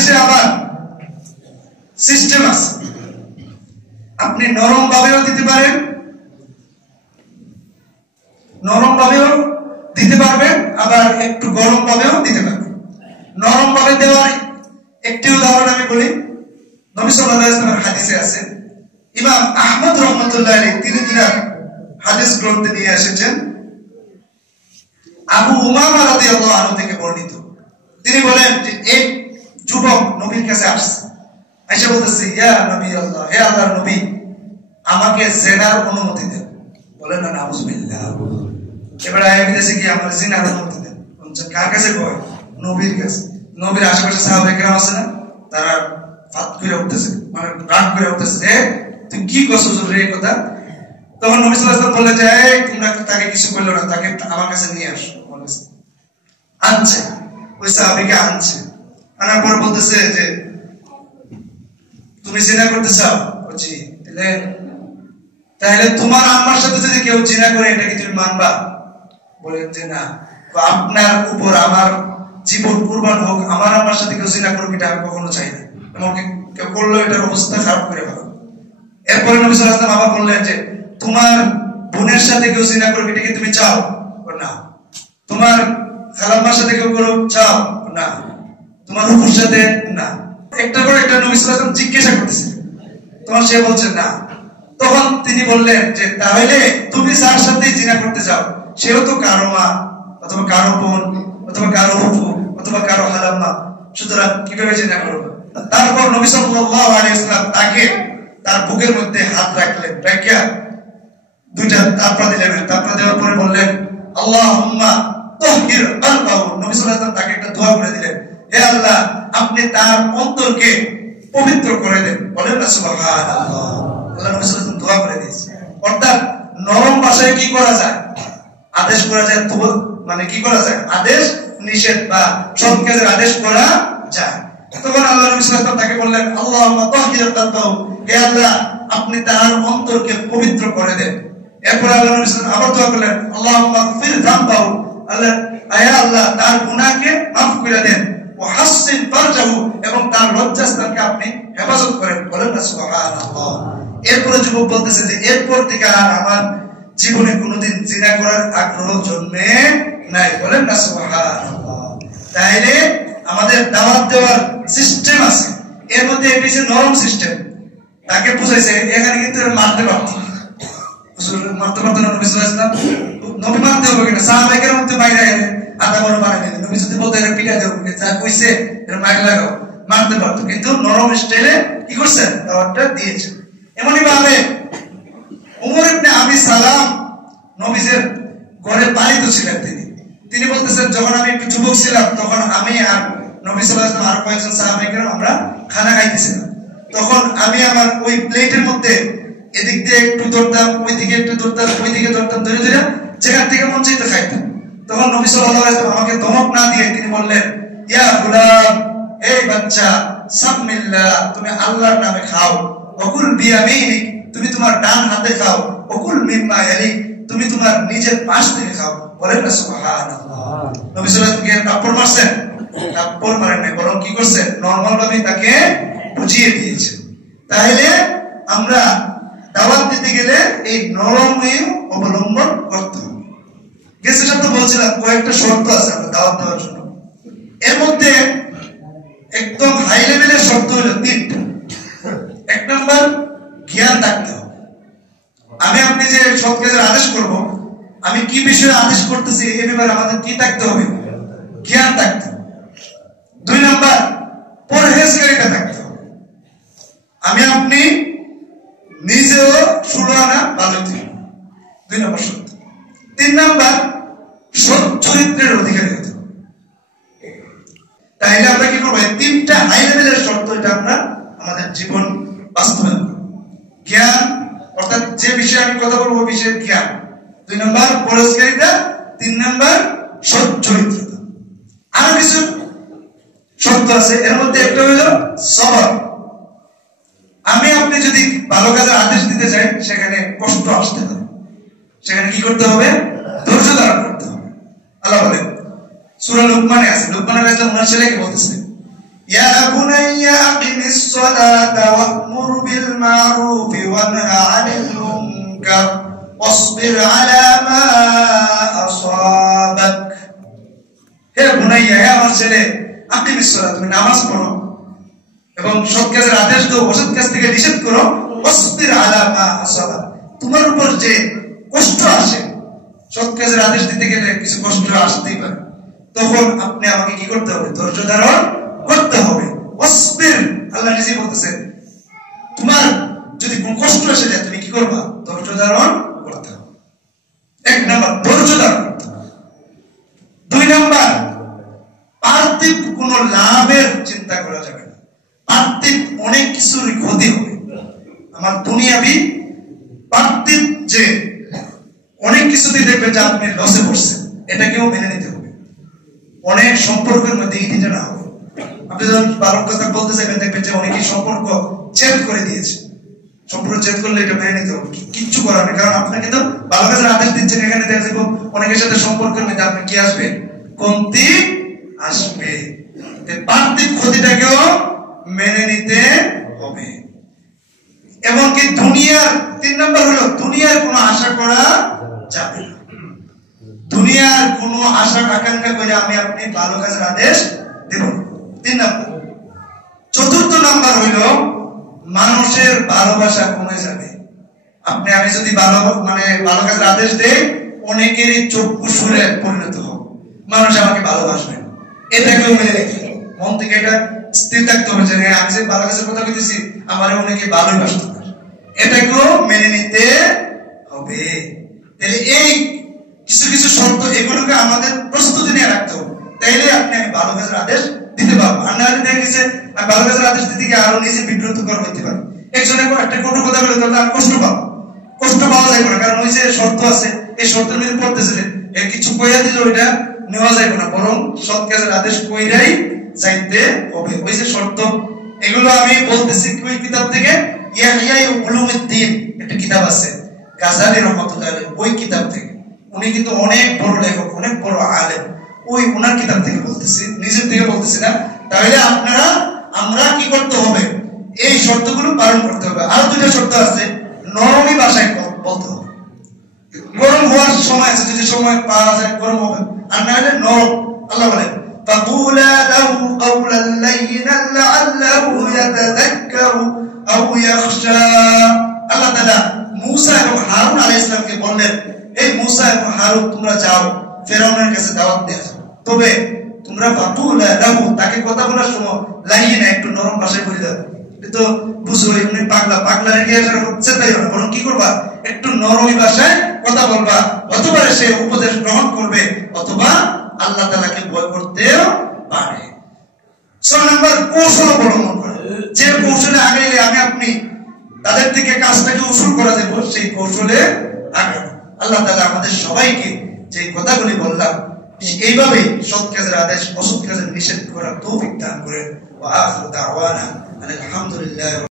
হাদিসে আবার সিস্টেম আছে, আপনি নরম ভাবেও দিতে পারেন, নরম ভাবেও দিতে পারবেন, আবার একটু গরম ভাবেও দিতে পারবেন। নরম ভাবে দেওয়ার একটি উদাহরণ আমি বলি। নবী সাল্লাল্লাহু আলাইহি ওয়াসাল্লামের হাদিসে আছে, ইমাম আহমদ রাহমাতুল্লাহ আলাইহি তিনি তিনার হাদিস গ্রন্থে নিয়ে এসেছেন, আবু উমামা রাদিয়াল্লাহু আনহু থেকে বর্ণিত। তিনি বলেন যে এক যুবক নবীর কাছে আসছে, এসে বলতেছে, ইয়া নবী আল্লাহ, হে আল্লাহর নবী, আমাকে জিনার অনুমতি দেন। বলেন না নাউজুবিল্লাহ। এবারে আয়াতে কি আমার জিনার অনুমতি দেন? কার কাছে কয়? নবীর কাছে। নবীর আশেপাশে সাহাবায়ে কেরাম আছে না, তারা ফাত করে উঠতেছে, মানে রাগ করে উঠতেছে, রে তুই কি করছিস রে কথা। তখন নবী সাল্লাল্লাহু আলাইহি ওয়াসাল্লাম বললেন যে এই তোমরা তাকে কিছু বললো না, তাকে আমার কাছে নিয়ে আসো। বলেছে, আনছে, ওই সাহাবীকে আনছে, আনার পর বলতেছে যে তুমি জিনা করতে চাও? বলছি তাহলে তোমার আম্মার সাথে যদি কেউ জিনা করে এটা কি তুমি মানবা? বলেন যে না, আপনার উপর আমার জীবন কুরবান হোক, আমার আম্মার সাথে কেউ জিনা করুক এটা আমি কখনো চাই না, এমনকি কেউ করলো এটার অবস্থা খারাপ করে ভালো। এরপরে নবী সাল্লাল্লাহু আলাইহি ওয়াসাল্লাম আবার বললেন যে তোমার বোনের সাথে কেউ জিনা করুক এটা কি তুমি চাও? না। তোমার খালাম্মার সাথে কেউ করুক চাও? না। তোমার রুহুর সাথে? না। একটা করে একটা নবী সাল্লাল্লাহু আলাইহি ওয়াসাল্লাম জিজ্ঞাসা করতেছে, তখন সে বলছে না। তখন তিনি বললেন যে তাহলে তুমি যার সাথে জিনা করতে যাও সেও তো কারো মা অথবা কারো বোন অথবা কারো ফুফু অথবা কারো খালাম্মা, সুতরাং কিভাবে জিনা করবে? তারপর নবী সাল্লাল্লাহু আলাইহি ওয়াসাল্লাম তাকে তার বুকের মধ্যে হাত রাখলেন, রাখিয়া দুইটা তাপড়া দিলেন। তাপড়া দেওয়ার পরে বললেন আল্লাহুম্মা তাহহির কলবাহু। নবী সাল্লাল্লাহু আলাইহি ওয়াসাল্লাম তাকে একটা দোয়া করে দিলেন, হে আল্লাহ আপনি তার অন্তরকে পবিত্র করে দেন। বলেন না সুবহানাল্লাহ। আল্লাহ নবী সাল্লাল্লাহু আলাইহি ওয়াসাল্লাম দোয়া করে দিয়েছে। অর্থাৎ নরম ভাষায় কি করা যায়? আদেশ করা যায়, তো মানে কি করা যায়? আদেশ নিষেধ বা সৎ কাজের আদেশ করা যায়। তখন আল্লাহ নবী সাল্লাল্লাহু আলাইহি ওয়াসাল্লাম তাকে বললেন আল্লাহুম্মা তাহহির কলবাহু, হে আল্লাহ আপনি তার অন্তরকে পবিত্র করে দেন। এরপর আল্লাহ নবী সাল্লাল্লাহু আলাইহি ওয়াসাল্লাম আবার দোয়া করলেন আল্লাহুম্মা গফির যামবাহু, আল্লাহ হে আল্লাহ তার গুনাহকে maaf করে দেন, ওয়া হাসসিন ফারজাহু এবং তার লজ্জাস্থানকে আপনি হেফাজত করেন। বলেন না সুবহানাল্লাহ। এরপরে যুবক বলতেছে যে এরপর থেকে আর আমার জীবনে কোনোদিন জিনা করার আগ্রহ জন্মে নাই। বলেন না সুবহানাল্লাহ। তাইলে আমাদের দাওয়াত দেওয়ার সিস্টেম আছে, এর মধ্যে এটি যে নরম সিস্টেম, তাকে বুঝাইছে। এখানে কিন্তু মারতে পারত, মারতে পারত না নবী সাল্লাল্লাহু আলাইহি ওয়াসাল্লাম। নবী মারতে হবে কিনা? সাহাবায়ে কেরাম মধ্যে বাইরে গেলে আদা বড় মারা গেলে নবী যদি বলতে এর পিটা দেব, যা কইছে এর মাইর লাগাও, মারতে পারত, কিন্তু নরম স্টাইলে কি করছে? দাওয়াতটা দিয়েছে। এমনই ভাবে উমর ইবনে আবি সালাম নবীর ঘরে পালিত ছিলেন। তিনি বলতেছেন যখন আমি একটু যুবক ছিলাম তখন আমি আর নবী সাল্লাল্লাহু আলাইহি ওয়াসাল্লাম আর কয়েকজন সাহাবায়ে কেরাম আমরা খানা খাইতেছিলাম। তখন আমি আমার ওই প্লেটের মধ্যে এদিক দিয়ে একটু ধরতাম, ওইদিকে একটু ধরতাম, ওইদিকে ধরতাম, ধরে ধরে যেখান থেকে মন চাইতে খাইতাম। তখন নবী সাল্লাল্লাহু আলাইহি ওয়াসাল্লাম আমাকে ধমক না দিয়ে তিনি বললেন, ইয়া গুলাম, এই বাচ্চা, সামিল্লাহ, তুমি আল্লাহর নামে খাও, ওকুল বিয়ামিনিক, তুমি তোমার ডান হাতে খাও, ওকুল মিম্মা ইয়ালিক, তুমি তোমার নিজের পাশ থেকে খাও। বলেন না সুবহানাল্লাহ। নবী সাল্লাল্লাহু আলাইহি ওয়াসাল্লাম কাপড় মারছেন? কাপড় মারেন নাই, বরং কি করছেন? নরমাল ভাবে তাকে বুঝিয়ে দিয়েছে। তাহলে আমরা দাওয়াত দিতে গেলে এই নরমে অবলম্বন করতে হবে। গেছে তো বলছিলাম কয়েকটা শর্ত আছে আমরা দাওয়াত দেওয়ার জন্য। এর মধ্যে একদম হাই লেভেলের শর্ত হলো তিনটা। এক নাম্বার, জ্ঞান থাকতে হবে। আমি আপনি যে সৎ কাজের আদেশ করব, আমি কি বিষয়ে আদেশ করতেছি এই ব্যাপারে আমাদের কি থাকতে হবে? জ্ঞান থাকতে হবে। দুই নাম্বার, পরহেজগারিতা থাকতে হবে। আমি আপনি নিজেও ষোলো আনা বাজতে হবে, 2 নম্বর শর্ত। 3 নাম্বার, সৎ চরিত্রের অধিকারী হতে হবে। তাইলে আমরা কি করবো? এই 3টা হাই লেভেলের শর্ত, এটা আমরা আমাদের জীবন বাস্তবায়ন করব। জ্ঞান, অর্থাৎ যে বিষয়ে আমি কথা বলবো বিষয়ের জ্ঞান। 2 নাম্বার, পরহেজগারিতা। 3 নাম্বার, সৎ চরিত্রতা। আরো কিছু শর্ত আছে, এর মধ্যে একটা হলো সবর। আমি আপনি যদি ভালো কাজের আদেশ দিতে চাই সেখানে কষ্ট আসতে হবে, সেখানে কি করতে হবে? ধৈর্য ধারণ করতে হবে। আল্লাহ বলেন সূরা লুকমানে আছে, লুকমান আলাইহিস সালাম ওনার ছেলেকে বলতেছে, ইয়া বুনাইয়া আকিমিস সালাতা ওয়া'মুর বিল মা'রুফ ওয়া নাহ 'আনিল মুনকার ওয়াসবির 'আলা মা আসাবাক। হে বুনাইয়া, হে আমার ছেলে, আকিমিস সালাত, তুমি নামাজ পড়ো এবং সৎ কাজের আদেশ দাও, অসৎ কাজ থেকে নিষেধ করো। ওয়াসবির 'আলা মা আসাবাক, তোমার উপর যে কষ্ট আসে, সৎ কাজের আদেশ দিতে গেলে কিছু কষ্ট আসতেই পারে, তখন আপনি আমাকে কি করতে হবে? ধৈর্য ধারণ করতে হবে। ওয়াসবির, আল্লাহ নিজে বলতেছেন, তোমার যদি কোনো কষ্ট আসে যায় তুমি কি করবা? ধৈর্য ধারণ করতে হবে। এক নাম্বার, ধৈর্য ধারণ করতে হবে। দুই নাম্বার, পার্থিব কোনো লাভের চিন্তা করা যাবে না। পার্থিব অনেক কিছুর ক্ষতি হবে। আমার দুনিয়াবি পার্থিব যে অনেক কিছুতেই দেখবেন যে আপনি লসে পড়ছেন, এটাকেও মেনে নিতে হবে। অনেক সম্পর্কের মধ্যে এই দিনটা না হবে। আপনি যখন ভালো কথা বলতে চাইবেন দেখবেন যে অনেকেই সম্পর্ক ছেদ করে দিয়েছে। সম্পর্ক ছেদ করলে এটা মেনে নিতে হবে, কিচ্ছু করার নেই। কারণ আপনাকে তো ভালো কাজের আদেশ দিচ্ছেন, এখানে দেখা যাবে অনেকের সাথে সম্পর্কের মধ্যে আপনি কি আসবে? কমতি আসবে। পার্থিব ক্ষতিটাকেও মেনে নিতে হবে। এমনকি দুনিয়ার, তিন নম্বর হলো দুনিয়ার কোনো আশা করা যাবে না। দুনিয়ার কোনো আশা আকাঙ্ক্ষা করে আমি আপনি ভালো কাজের আদেশ দেব না। তিন নম্বর। চতুর্থ নাম্বার হইল মানুষের ভালোবাসা কমে যাবে। আপনি আমি যদি ভালো কাজের আদেশ দেই, অনেকেরই চক্ষু সুরে পরিণত হবে, মানুষ আমাকে ভালোবাসবে। এটাকেও মেনে নিতে হবে। মন থেকে এটা স্থির থাকতে হবে যে আমি যে ভালো কাজের কথা বলতেছি আমার অনেকে ভালোই বাসতে পারে, এটাকেও মেনে নিতে হবে। তাহলে এই কিছু কিছু শর্ত, এগুলোকে আমাদের প্রস্তুতি নিয়ে রাখতে হবে, তাইলে আপনি আমি ভালো কাজের আদেশ দিতে পারবো। আর নাহলে দেখা গেছে আমি ভালো কাজের আদেশ দিতে গিয়ে আরো নিজে বিব্রতকর হইতে পারি। একজনের একটা কোনো কথা বলে তাহলে আমি কষ্ট পাবো, কষ্ট পাওয়া যাবে না। কারণ ওই যে শর্ত আছে, এই শর্তের মধ্যে পড়তেছে যে কিছু কইয়া দিলে ওইটা নেওয়া যাবে না, বরং সৎ কাজের আদেশ কইরাই যাইতে হবে। ওই যে শর্ত, এগুলো আমি বলতেছি ওই কিতাব থেকে, ইহয়া উলুমুদ্দিন একটা কিতাব আছে গাজালি রহমাতুল্লাহ আলাইহি, ওই কিতাব থেকে। উনি কিন্তু অনেক বড় লেখক, অনেক বড় আলেম, ওই ওনার কিতাব থেকে বলতেছি, নিজের থেকে বলতেছি না। তাহলে আমরা কি করতে হবে? এই শর্তগুলো পালন করতে হবে। আর দুটো শর্ত আছে, নরমী ভাষায় বলতে হবে। গরম হওয়ার সময় আছে, যদি সময় পাওয়া যায় গরম হবে, আর না হলে নরম। আল্লাহ বলেন فَقُولَا لَهُ قَوْلًا لَيِّنًا لَعَلَّهُ يَتَذَكَّرُ أَوْ يَخْشَى। আল্লাহ তাআলা মূসা এবং হারুন আলাইহিস সালামকে বললেন, এই মূসা এবং হারুন তোমরা যাও ফিরআউনের কাছে দাওয়াত দিয়ে আসো, তবে তোমরা ফাকুলা লাহু, তাকে কথা বলার সময় লাইয়িনা, একটু নরম ভাষায় বলে দাও। তো বুঝোই উনি পাগলা রেখে আসা হচ্ছে, তাই না? বরং কি করবা? একটু নরম ভাষায় কথা বলবা, অথবা সে উপদেশ গ্রহণ করবে, অথবা আল্লাহ তাআলাকে ভয় করতেও পারে। 6 নাম্বার, কৌশল অবলম্বন করে। যে কৌশলে আগাইলে আমি আপনি তাদের থেকে কাজটাকে উসুল করা যাবে, সেই কৌশলে আগাবো। আল্লাহ তাআলা আমাদের সবাইকে যে কথাগুলি বললাম এইভাবে সৎ কাজের আদেশ, অসৎ কাজের নিষেধ করার তৌফিক দান করেন। ওয়া আখিরু দাওয়ানা আলহামদুলিল্লাহ।